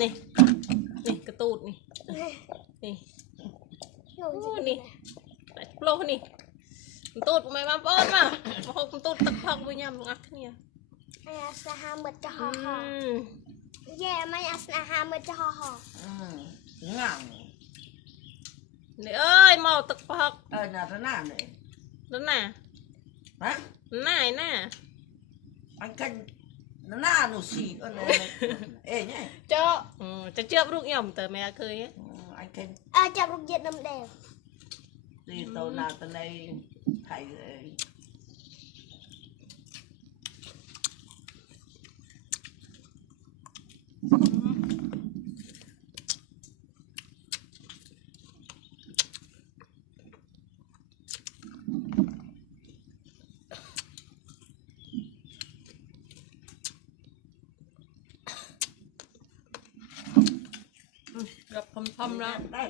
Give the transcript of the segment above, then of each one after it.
นี่นี่กระตูดนี่นี่โอ้นี่แต่โลนี่กระตูดทำไมมาเปิดมาหกกระตูดตะพักบุญยำงักเนี่ยAsnahamad jahaha. Yeah, my asnahamad jahaha. งั่ง นี่เอ้ยเมาตะพัก น่าจะน่าเลย นั่นน่ะ ฮะ น่าน่ะ อันกันน่าหนูสีก็เลยเอ้ยเนี่ย เจ้าจะเชื่อลูกย่อมแต่แม่เคย อันกัน Chạm rục diệt nằm đều. ตีโตนาตะในไทยเลย กับพำแล้ว ได้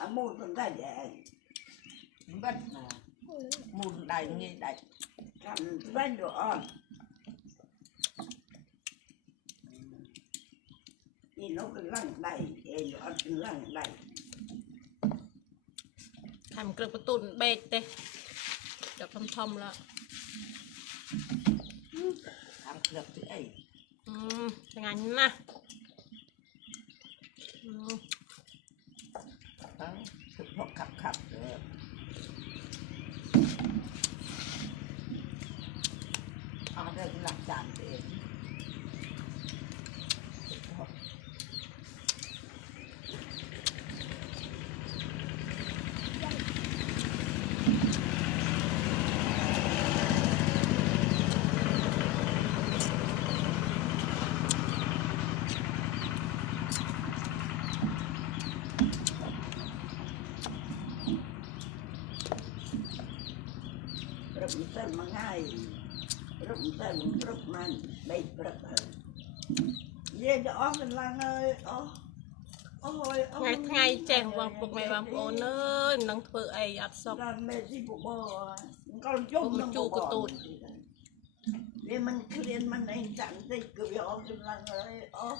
อามูลมันได้แย่บัดนะมูลได้งี้ได้กันบ้านดูอ่อนนี่นกลังได้เองอ่อนลังได้ ทำกระตุ้นเบ็ดเต้กับพำแล้ว ทำเกือบที่ไอ้ งานนะ ทั้งสุดพอขับเลยเอาได้หลักจานเองรับเส้นมาง่ายรับเส้นรับมันได้รับเย็นจะอ้อมเป็นลังเลยอ๋อโอ้ย ไงแจ้งวางปลุกไม่วางโอนเนยนังเพื่อไอ้อัดซอก làm mẹ gì bộ bò con chung nó chu bộ của bò tụt. vì mình khuyên mình anh chẳng thì cứ việc ông kim lăng rồi ô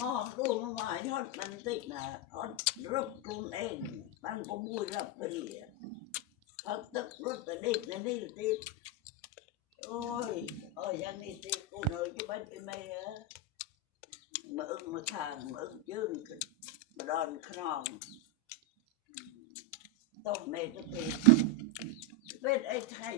mà đồ mà ngoài hết mình thích là hết rớt luôn em bạn có mùi rập gì thật tức rớt ở đây là đi là đi ôi ôi anh đi đi cô nói cho bác cái mày á mà ưng mà thằng mà ưng chương mà đòn khănต้มเมตุตีเป็นไอ้ไทย